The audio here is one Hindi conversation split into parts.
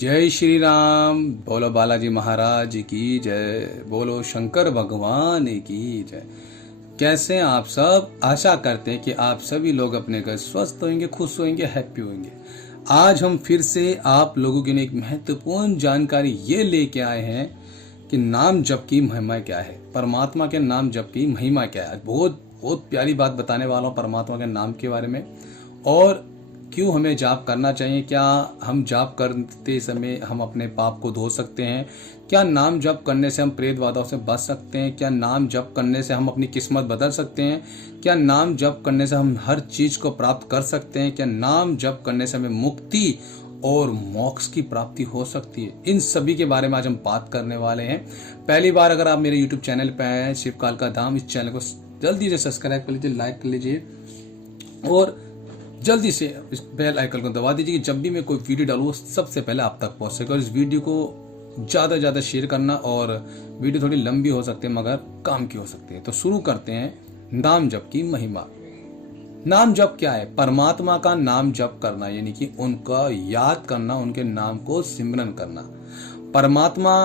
जय श्री राम। बोलो बालाजी महाराज की जय। बोलो शंकर भगवान की जय। कैसे हैं आप सब? आशा करते हैं कि आप सभी लोग अपने घर स्वस्थ होंगे, खुश होंगे, हैप्पी होंगे। आज हम फिर से आप लोगों के लिए एक महत्वपूर्ण जानकारी ये लेके आए हैं कि नाम जप की महिमा क्या है, परमात्मा के नाम जप की महिमा क्या है। बहुत बहुत प्यारी बात बताने वाला हूँ परमात्मा के नाम के बारे में, और क्यों हमें जाप करना चाहिए। क्या हम जाप करते समय हम अपने पाप को धो सकते हैं? क्या नाम जप करने से हम प्रेत बाधाओं से बच सकते हैं? क्या नाम जप करने से हम अपनी किस्मत बदल सकते हैं? क्या नाम जप करने से हम हर चीज को प्राप्त कर सकते हैं? क्या नाम जप करने से हमें मुक्ति और मोक्ष की प्राप्ति हो सकती है? इन सभी के बारे में आज हम बात करने वाले हैं। पहली बार अगर आप मेरे YouTube चैनल पर आए हैं शिवकाल का धाम, इस चैनल को जल्दी से सब्सक्राइब कर लीजिए, लाइक कर लीजिए और जल्दी से इस बेल आइकन को दबा दीजिए कि जब भी मैं कोई वीडियो डालूँ सबसे पहले आप तक पहुंच सके। और इस वीडियो को ज़्यादा ज़्यादा शेयर करना, और वीडियो थोड़ी लंबी हो सकती है मगर काम की हो सकती है। तो शुरू करते हैं नाम जप की महिमा। नाम जप क्या है? परमात्मा का नाम जप करना, यानी कि उनका याद करना, उनके नाम को सिमरन करना। परमात्मा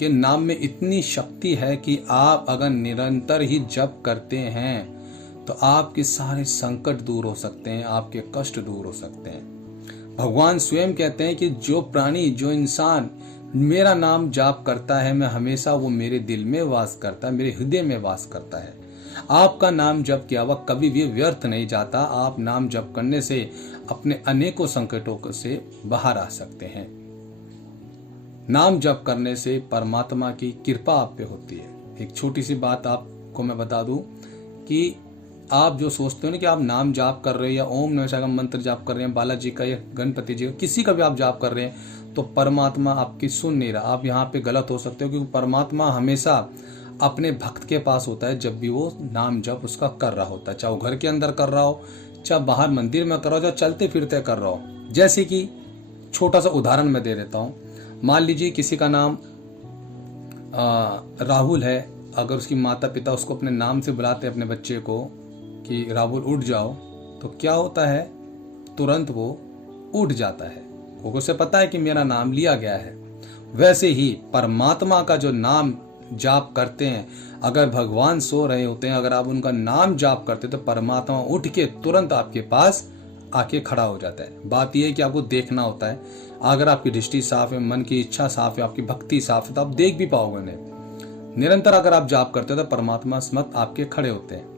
के नाम में इतनी शक्ति है कि आप अगर निरंतर ही जप करते हैं तो आपके सारे संकट दूर हो सकते हैं, आपके कष्ट दूर हो सकते हैं। भगवान स्वयं कहते हैं कि जो प्राणी, जो इंसान मेरा नाम जाप करता है, मैं हमेशा वो मेरे दिल में वास करता है, मेरे हृदय में वास करता है। आपका नाम जप किया हुआ कभी भी व्यर्थ नहीं जाता। आप नाम जप करने से अपने अनेकों संकटों से बाहर आ सकते हैं। नाम जप करने से परमात्मा की कृपा आप पे होती है। एक छोटी सी बात आपको मैं बता दूं कि आप जो सोचते हो ना कि आप नाम जाप कर रहे हैं या ओम नमः शिवाय का मंत्र जाप कर रहे हैं, बालाजी का या गणपति जी का, किसी का भी आप जाप कर रहे हैं, तो परमात्मा आपकी सुन नहीं रहा। आप यहाँ पे गलत हो सकते हो, क्योंकि परमात्मा हमेशा अपने भक्त के पास होता है जब भी वो नाम जप उसका कर रहा होता है, चाहे वो घर के अंदर कर रहा हो, चाहे बाहर मंदिर में कर रहा हो, चाहे चलते फिरते कर रहा हो। जैसे कि छोटा सा उदाहरण मैं दे देता हूँ। मान लीजिए किसी का नाम राहुल है, अगर उसकी माता पिता उसको अपने नाम से बुलाते हैं अपने बच्चे को कि राहुल उठ जाओ, तो क्या होता है? तुरंत वो उठ जाता है, क्योंकि उसे पता है कि मेरा नाम लिया गया है। वैसे ही परमात्मा का जो नाम जाप करते हैं, अगर भगवान सो रहे होते हैं, अगर आप उनका नाम जाप करते तो परमात्मा उठ के तुरंत आपके पास आके खड़ा हो जाता है। बात यह है कि आपको देखना होता है। अगर आपकी दृष्टि साफ है, मन की इच्छा साफ है, आपकी भक्ति साफ है, तो आप देख भी पाओगे उन्हें। निरंतर अगर आप जाप करते हो तो परमात्मा स्मृत आपके खड़े होते हैं।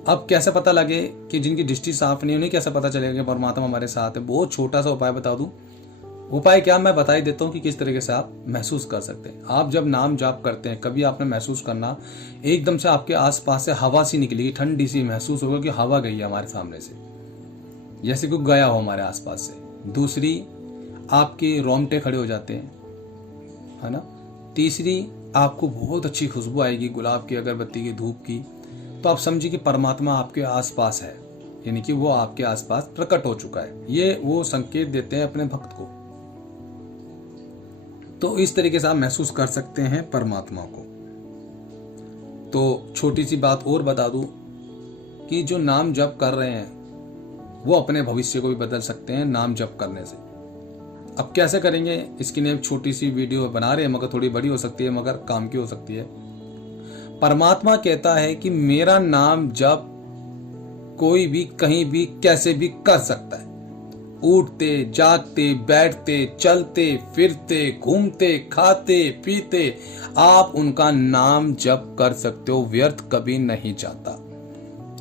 अब कैसे पता लगे कि जिनकी दृष्टि साफ नहीं, उन्हें कैसे पता चलेगा कि परमात्मा हमारे साथ है? बहुत छोटा सा उपाय बता दूं। उपाय क्या, मैं बता ही देता हूं कि किस तरीके से आप महसूस कर सकते हैं। आप जब नाम जाप करते हैं, कभी आपने महसूस करना एकदम से आपके आसपास से हवा सी निकली, ठंडी सी महसूस होगा कि हवा गई है हमारे सामने से, जैसे कोई गया हो हमारे आसपास से। दूसरी, आपके रोंगटे खड़े हो जाते हैं, है ना। तीसरी, आपको बहुत अच्छी खुशबू आएगी गुलाब की, अगरबत्ती की, धूप की। तो आप समझिए कि परमात्मा आपके आसपास है, यानी कि वो आपके आसपास प्रकट हो चुका है। ये वो संकेत देते हैं अपने भक्त को। तो इस तरीके से आप महसूस कर सकते हैं परमात्मा को। तो छोटी सी बात और बता दूं कि जो नाम जप कर रहे हैं वो अपने भविष्य को भी बदल सकते हैं नाम जप करने से। अब कैसे करेंगे, इसकी लिए एक छोटी सी वीडियो बना रहे हैं, मगर थोड़ी बड़ी हो सकती है, मगर काम की हो सकती है। परमात्मा कहता है कि मेरा नाम जप कोई भी कहीं भी कैसे भी कर सकता है। उठते, जागते, बैठते, चलते फिरते, घूमते, खाते पीते, आप उनका नाम जप कर सकते हो। व्यर्थ कभी नहीं जाता।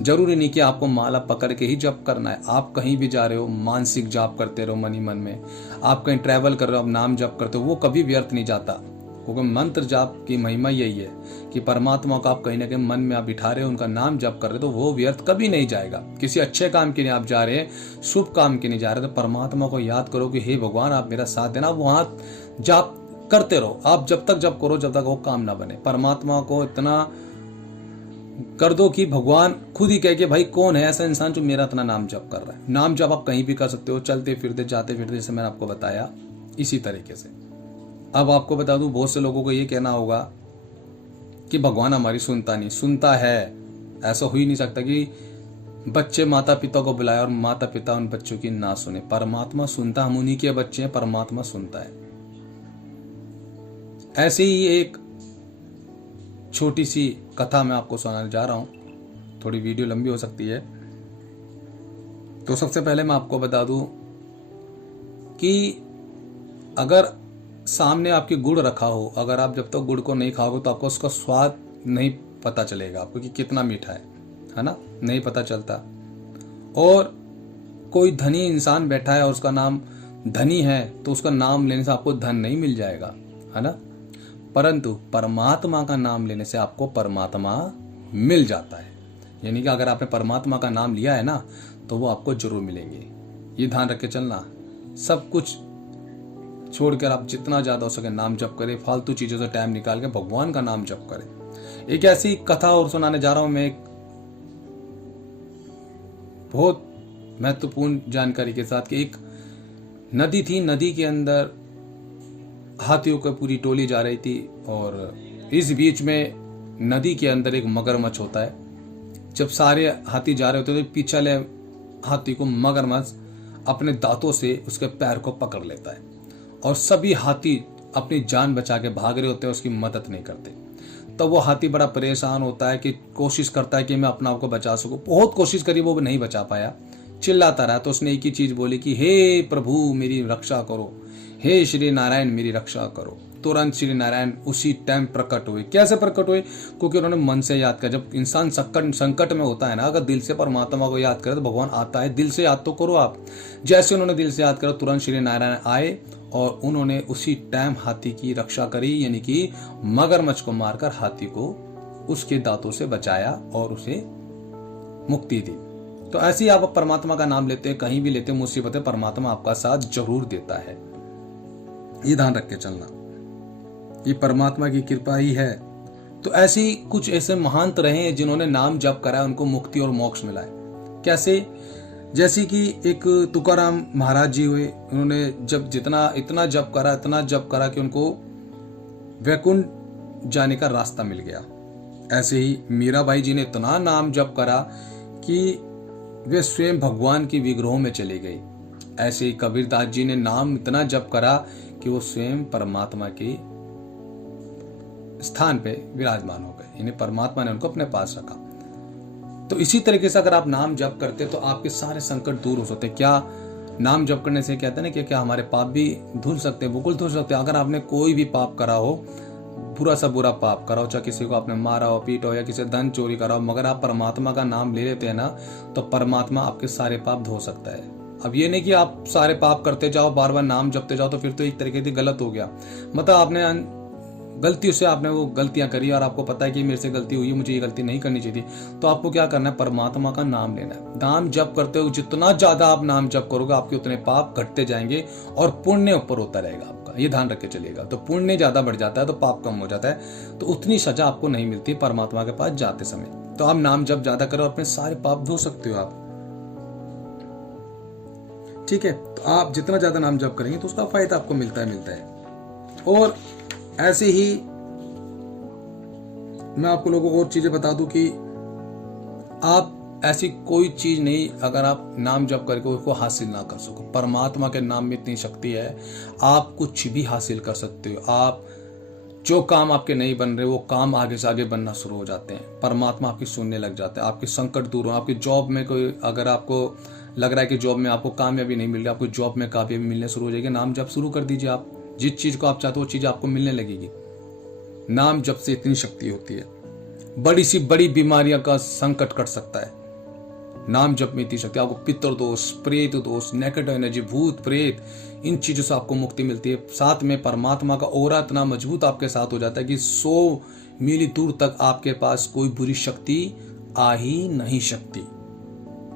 जरूरी नहीं कि आपको माला पकड़ के ही जप करना है। आप कहीं भी जा रहे हो, मानसिक जाप करते रहो मन ही मन में। आप कहीं ट्रैवल कर रहे हो, आप नाम जप करते हो, वो कभी व्यर्थ नहीं जाता। क्योंकि मंत्र जाप की महिमा यही है कि परमात्मा को आप कहीं ना कहीं मन में आप बिठा रहे हो, उनका नाम जप कर रहे हो, तो वो व्यर्थ कभी नहीं जाएगा। किसी अच्छे काम के लिए आप जा रहे हैं, शुभ काम के लिए जा रहे हो, तो परमात्मा को याद करो कि हे भगवान आप मेरा साथ देना। वहां जाप करते रहो। आप जब तक जप करो जब तक वो काम ना बने। परमात्मा को इतना कर दो कि भगवान खुद ही कहे कि भाई कौन है ऐसा इंसान जो मेरा इतना नाम जप कर रहा है। नाम जप आप कहीं भी कर सकते हो, चलते फिरते, जाते फिरते, जैसे मैंने आपको बताया इसी तरीके से। अब आपको बता दूं, बहुत से लोगों को ये कहना होगा कि भगवान हमारी सुनता नहीं। सुनता है, ऐसा हो ही नहीं सकता कि बच्चे माता पिता को बुलाए और माता पिता उन बच्चों की ना सुने। परमात्मा सुनता, हम उन्हीं के बच्चे हैं, परमात्मा सुनता है। ऐसे ही एक छोटी सी कथा मैं आपको सुनाने जा रहा हूं, थोड़ी वीडियो लंबी हो सकती है। तो सबसे पहले मैं आपको बता दूं कि अगर सामने आपके गुड़ रखा हो, अगर आप जब तक गुड़ को नहीं खाओगे तो आपको उसका स्वाद नहीं पता चलेगा आपको कि कितना मीठा है ना, नहीं पता चलता। और कोई धनी इंसान बैठा है और उसका नाम धनी है, तो उसका नाम लेने से आपको धन नहीं मिल जाएगा, है ना। परंतु परमात्मा का नाम लेने से आपको परमात्मा मिल जाता है। यानी कि अगर आपने परमात्मा का नाम लिया है ना, तो वो आपको जरूर मिलेंगे। ये ध्यान रख के चलना। सब कुछ छोड़कर आप जितना ज्यादा हो सके नाम जप करें, फालतू चीजों से टाइम निकाल के भगवान का नाम जप करें। एक ऐसी कथा और सुनाने जा रहा हूं मैं, एक बहुत महत्वपूर्ण जानकारी के साथ कि एक नदी थी, नदी के अंदर हाथियों की पूरी टोली जा रही थी और इस बीच में नदी के अंदर एक मगरमच्छ होता है। जब सारे हाथी जा रहे होते हैं तो पीछे वाले हाथी को मगरमच्छ अपने दांतों से उसके पैर को पकड़ लेता है और सभी हाथी अपनी जान बचा के भाग रहे होते हैं, उसकी मदद नहीं करते। तब वो हाथी बड़ा परेशान होता है कि कोशिश करता है कि मैं अपना आप को बचा सकूं। बहुत कोशिश करी, वो नहीं बचा पाया, चिल्लाता रहा। तो उसने एक ही चीज बोली कि हे प्रभु मेरी रक्षा करो, हे श्री नारायण मेरी रक्षा करो। तुरंत श्री नारायण उसी टाइम प्रकट हुए। कैसे प्रकट हुए? क्योंकि उन्होंने मन से याद किया। जब इंसान संकट में होता है ना, अगर दिल से परमात्मा को याद करे तो भगवान आता है। दिल से याद तो करो आप। जैसे उन्होंने दिल से याद करा, तुरंत श्री नारायण आए और उन्होंने उसी टाइम हाथी की रक्षा करी, यानी कि मगरमच्छ को मारकर हाथी को उसके दांतों से बचाया और उसे मुक्ति दी। तो ऐसे ही आप परमात्मा का नाम लेते हैं, कहीं भी लेते हैं, मुसीबतें परमात्मा आपका साथ जरूर देता है। ये ध्यान रख के चलना, ये परमात्मा की कृपा ही है। तो ऐसे कुछ ऐसे महंत रहे हैं जिन्होंने नाम जप करा, उनको मुक्ति और मोक्ष मिला है। कैसे? जैसे कि एक तुकाराम महाराज जी हुए, उन्होंने जब इतना जप करा कि उनको वैकुंठ जाने का रास्ता मिल गया। ऐसे ही मीराबाई जी ने इतना नाम जप करा कि वे स्वयं भगवान की विग्रहों में चली गई। ऐसे ही कबीरदास जी ने नाम इतना जप करा कि वो स्वयं परमात्मा के स्थान पे विराजमान हो गए, यानी परमात्मा ने उनको अपने पास रखा। तो इसी तरीके से अगर आप नाम जप करते तो आपके सारे संकट दूर हो सकते। क्या नाम जप करने से कहते हैं ना कि क्या हमारे पाप भी धुल सकते हैं? बिल्कुल धुल सकते हैं। अगर आपने कोई भी पाप करा हो, बुरा सा बुरा पाप करा हो, चाहे किसी को आपने मारा हो, पीटा हो या किसी धन चोरी करा हो, मगर आप परमात्मा का नाम ले लेते हैं ना, तो परमात्मा आपके सारे पाप धो सकता है। अब ये नहीं कि आप सारे पाप करते जाओ, बार बार नाम जपते जाओ, तो फिर तो एक तरीके से गलत हो गया। मतलब आपने गलती से आपने वो गलतियां करी और आपको पता है कि मेरे से गलती हुई है, मुझे ये गलती नहीं करनी चाहिए थी। तो आपको क्या करना है? परमात्मा का नाम लेना है। नाम जप करते हो, जितना ज्यादा आप नाम जप करोगे आपके उतने पाप घटते जाएंगे और पुण्य ऊपर होता रहेगा आपका। ये ध्यान रख के चलिएगा। तो पुण्य ज्यादा बढ़ जाता है तो पाप कम हो जाता है, तो उतनी सजा आपको नहीं मिलती परमात्मा के पास जाते समय। तो आप नाम जप ज्यादा करो, अपने सारे पाप धो सकते हो आप। ठीक है, तो आप जितना ज्यादा नाम जप करेंगे तो उसका फायदा आपको मिलता है। और ऐसे ही मैं आपको लोगों को और चीजें बता दूं कि आप ऐसी कोई चीज नहीं, अगर आप नाम जप करके उसको हासिल ना कर सको। परमात्मा के नाम में इतनी शक्ति है, आप कुछ भी हासिल कर सकते हो। आप जो काम आपके नहीं बन रहे, वो काम आगे से आगे बनना शुरू हो जाते हैं। परमात्मा आपकी सुनने लग जाता है, आपके संकट दूर हो। आपकी जॉब में कोई, अगर आपको लग रहा है कि जॉब में आपको कामयाबी नहीं मिल रही, आपको जॉब में कामयाबी मिलने शुरू हो जाएगी। नाम जप शुरू कर दीजिए। आप जिस चीज को आप चाहते हो वो चीज आपको मिलने लगेगी। नाम जप से इतनी शक्ति होती है। बड़ी सी बड़ी बीमारियां का संकट कट सकता है। नाम जप में इतनी शक्ति। आपको पितृ दोष, प्रेत दोष, नेगेटिव एनर्जी, भूत प्रेत, इन चीजों से आपको मुक्ति मिलती है। साथ में परमात्मा का ओरा इतना मजबूत आपके साथ हो जाता है कि 100 मील दूर तक आपके पास कोई बुरी शक्ति आ ही नहीं सकती।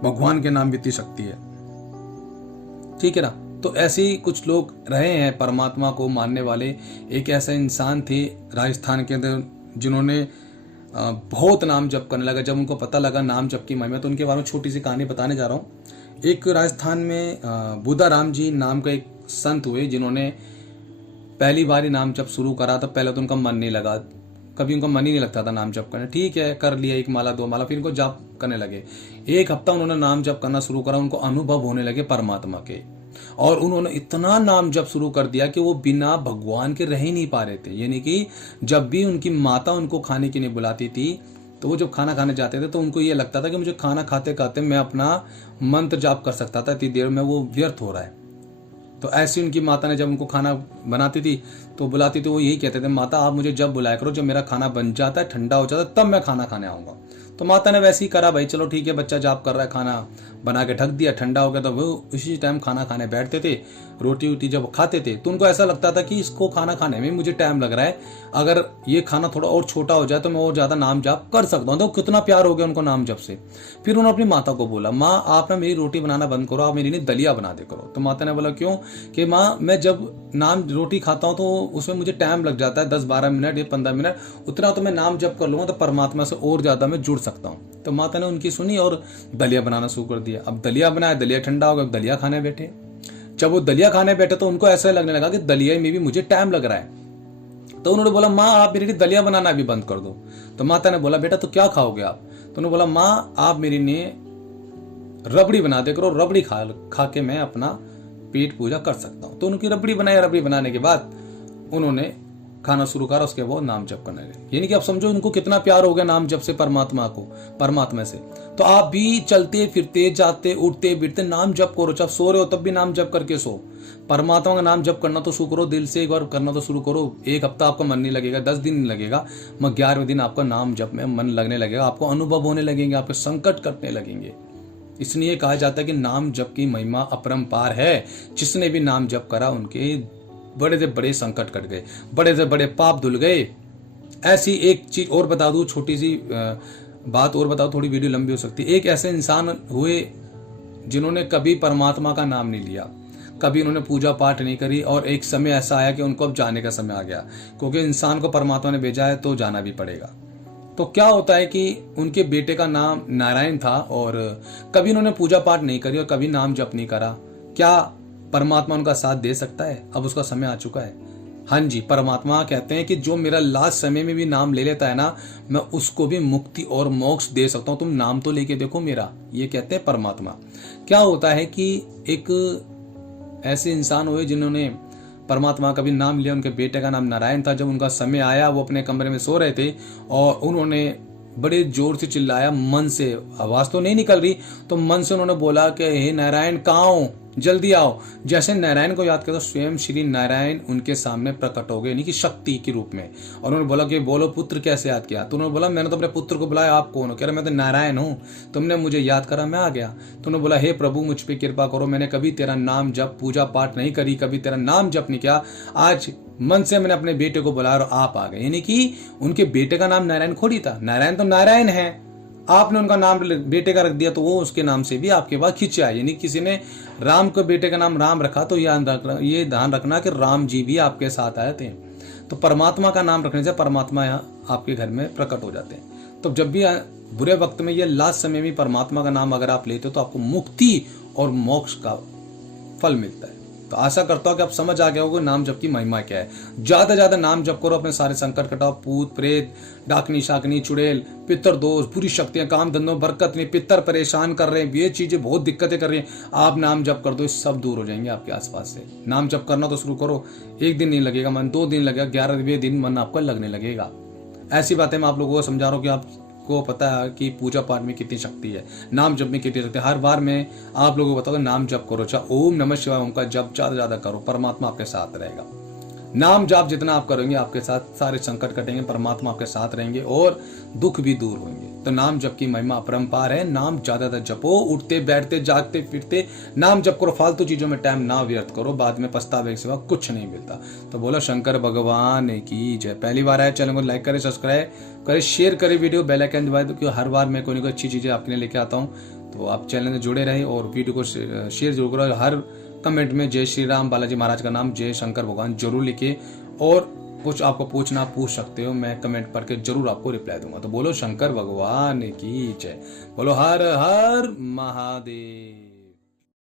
भगवान के नाम में इतनी शक्ति है। ठीक है ना। तो ऐसे ही कुछ लोग रहे हैं परमात्मा को मानने वाले। एक ऐसा इंसान थे राजस्थान के अंदर जिन्होंने बहुत नाम जप करने लगा। जब उनको पता लगा नाम जप की महिमा, तो उनके बारे में छोटी सी कहानी बताने जा रहा हूँ। एक राजस्थान में बुद्धाराम जी नाम का एक संत हुए, जिन्होंने पहली बार ही नाम जप शुरू करा था। पहले तो उनका मन नहीं लगा, कभी उनका मन ही नहीं लगता था नाम जप करने। ठीक है, कर लिया 1 माला 2 माला, फिर इनको जाप करने लगे। 1 हफ्ता उन्होंने नाम जप करना शुरू करा, उनको अनुभव होने लगे परमात्मा के, और उन्होंने इतना नाम जप शुरू कर दिया कि वो बिना भगवान के रह ही नहीं पा रहे थे। यानी कि जब भी उनकी माता उनको खाने के लिए बुलाती थी, तो वो जब खाना खाने जाते थे तो उनको ये लगता था कि मुझे खाना खाते खाते मैं अपना मंत्र जाप कर सकता था, इतनी देर में वो व्यर्थ हो रहा है। तो ऐसी उनकी माता ने जब उनको खाना बनाती थी तो बुलाती थी, वो यही कहते थे, माता आप मुझे जब बुलाया करो, जब मेरा खाना बन जाता है, ठंडा हो जाता है, तब मैं खाना खाने आऊँगा। तो माता ने वैसे ही करा, भाई चलो ठीक है, बच्चा जाप कर रहा है, खाना बना के ढक दिया, ठंडा हो गया, तो वो उसी टाइम खाना खाने बैठते थे। रोटी वोटी जब खाते थे तो उनको ऐसा लगता था कि इसको खाना खाने में मुझे टाइम लग रहा है, अगर ये खाना थोड़ा और छोटा हो जाए तो मैं और ज्यादा नाम जाप कर सकता हूँ। तो कितना प्यार हो गया उनको नाम जप से। फिर उन्होंने अपनी माता को बोला, माँ आप ना मेरी रोटी बनाना बंद करो, आप मेरे लिए दलिया बना दे करो। तो माता ने बोला क्यों? कि माँ मैं जब नाम रोटी खाता हूँ तो उसमें मुझे टाइम लग जाता है 10-12 मिनट या 15 मिनट, उतना तो मैं नाम जप कर लूंगा तो परमात्मा से और ज्यादा मैं जुड़ सकता हूँ। तो माता ने उनकी सुनी और दलिया बनाना शुरू कर दिया। अब दलिया बनाया, दलिया ठंडा हो गया, दलिया खाने बैठे। जब वो दलिया खाने बैठे तो उनको ऐसा लगने लगा कि दलिया में भी मुझे टाइम लग रहा है। तो उन्होंने बोला, माँ आप मेरे लिए दलिया बनाना भी बंद कर दो। तो माता ने बोला, बेटा तो क्या खाओगे आप? तो उन्होंने बोला, माँ आप मेरे लिए रबड़ी बना दे करो, रबड़ी खा के मैं अपना पेट पूजा कर सकता हूँ। तो उनकी रबड़ी बनाई, रबड़ी बनाने के बाद उन्होंने खाना शुरू करा, उसके बाद नाम जप करने लगे। यानी कि आप समझो उनको कितना प्यार हो गया नाम जप से परमात्मा को, परमात्मा से। तो आप भी चलते फिरते जाते उठते बैठते नाम जप करो, जब सो रहे हो तब भी नाम जप करके सो। परमात्मा का नाम जप करना तो शुरू करो, दिल से एक बार करना तो शुरू करो। 1 हफ्ता आपका मन नहीं लगेगा, 10 दिन नहीं लगेगा, मगर 11वें दिन आपका नाम जप में मन लगने लगेगा, आपको अनुभव होने लगेंगे, आपके संकट कटने लगेंगे। इसलिए कहा जाता है कि नाम जप की महिमा अपरंपार है। जिसने भी नाम जप करा उनके बड़े से बड़े संकट कट गए, बड़े से बड़े पाप धुल गए। ऐसी एक चीज और बता दूं, छोटी सी बात और बताओ, थोड़ी वीडियो लंबी हो सकती है। एक ऐसे इंसान हुए जिन्होंने कभी परमात्मा का नाम नहीं लिया, कभी उन्होंने पूजा पाठ नहीं करी, और एक समय ऐसा आया कि उनको अब जाने का समय आ गया, क्योंकि इंसान को परमात्मा ने भेजा है तो जाना भी पड़ेगा। तो क्या होता है कि उनके बेटे का नाम नारायण था और कभी उन्होंने पूजा पाठ नहीं करी और कभी नाम जप नहीं करा। क्या परमात्मा उनका साथ दे सकता है? अब उसका समय आ चुका है। हाँ जी, परमात्मा कहते हैं कि जो मेरा लास्ट समय में भी नाम ले लेता है ना, मैं उसको भी मुक्ति और मोक्ष दे सकता हूं, तुम नाम तो लेके देखो मेरा। ये कहते हैं परमात्मा। क्या होता है कि एक ऐसे इंसान हुए जिन्होंने परमात्मा का भी नाम लिया, उनके बेटे का नाम नारायण था। जब उनका समय आया, वो अपने कमरे में सो रहे थे और उन्होंने बड़े जोर से चिल्लाया, मन से आवाज तो नहीं निकल रही, तो मन से उन्होंने बोला कि हे नारायण कहाँ हो, जल्दी आओ। जैसे नारायण को याद किया तो स्वयं श्री नारायण उनके सामने प्रकट हो गए, यानी कि शक्ति के रूप में। और उन्होंने बोला कि बोलो पुत्र कैसे याद किया? तो उन्होंने बोला, मैंने तो अपने पुत्र को बुलाया, आप कौन हो? कह रहे मैं तो नारायण हूँ, तुमने मुझे याद करा, मैं आ गया। तो उन्होंने बोला, हे प्रभु मुझ पर कृपा करो, मैंने कभी तेरा नाम जप पूजा पाठ नहीं करी, कभी तेरा नाम जप नहीं किया, आज मन से मैंने अपने बेटे को बुलाया और आप आ गए। यानी कि उनके बेटे का नाम नारायण खोड़ी था, नारायण तो नारायण है, आपने उनका नाम बेटे का रख दिया तो वो उसके नाम से भी आपके पास खिंचा है। यानी किसी ने राम को बेटे का नाम राम रखा तो ये ध्यान रखना कि राम जी भी आपके साथ आए थे। तो परमात्मा का नाम रखने से परमात्मा यहाँ आपके घर में प्रकट हो जाते हैं। तो जब भी बुरे वक्त में, ये लास्ट समय में परमात्मा का नाम अगर आप लेते हो तो आपको मुक्ति और मोक्ष का फल मिलता है। तो आशा करता हूं कि आप समझ आ गए होगे नाम जप की महिमा क्या है। ज्यादा ज्यादा नाम जप करो, अपने सारे संकट कटाओ। भूत प्रेत, डाकनी शाकनी, चुड़ैल, पितर दोष, बुरी शक्तियां, काम धंधों बरकत नहीं, पितर परेशान कर रहे हैं, ये चीजें बहुत दिक्कतें कर रही हैं, आप नाम जप कर दो, सब दूर हो जाएंगे आपके आसपास से। नाम जप करना तो शुरू करो, 1 दिन नहीं लगेगा मन, 2 दिन लगेगा, 11वें दिन मन आपका लगने लगेगा। ऐसी बातें मैं आप लोगों को समझा रहा हूँ कि आप को पता है कि पूजा पाठ में कितनी शक्ति है, नाम जप में कितनी शक्ति है। हर बार मैं आप लोगों को बताऊंगा नाम जप करो, चाहे ओम नमः शिवाय ओम का जप ज्यादा ज्यादा करो, परमात्मा आपके साथ रहेगा। नाम जाप जितना आप करेंगे आपके साथ सारे संकट कटेंगे, परमात्मा आपके साथ रहेंगे और दुख भी दूर होंगे। तो नाम जप की महिमा अपरंपार है। नाम ज्यादातर जपो, उठते बैठते जागते फिरते नाम जप करो, फालतू चीजों में टाइम ना व्यर्थ करो, बाद में पछतावे के सिवा कुछ नहीं मिलता। तो बोलो शंकर भगवान की जय। पहली बार आए चैनल को लाइक करें, सब्सक्राइब करें, शेयर करें, वीडियो बेल आइकन दबाए दो, क्योंकि हर बार मैं कोई ना कोई अच्छी चीजें आपके लिए लेके आता हूँ। तो आप चैनल में जुड़े रहे और वीडियो को शेयर जरूर करो। हर कमेंट में जय श्री राम, बालाजी महाराज का नाम, जय शंकर भगवान जरूर लिखिए। और कुछ आपको पूछना पूछ सकते हो, मैं कमेंट पढ़ के जरूर आपको रिप्लाई दूंगा। तो बोलो शंकर भगवान की जय, बोलो हर हर महादेव।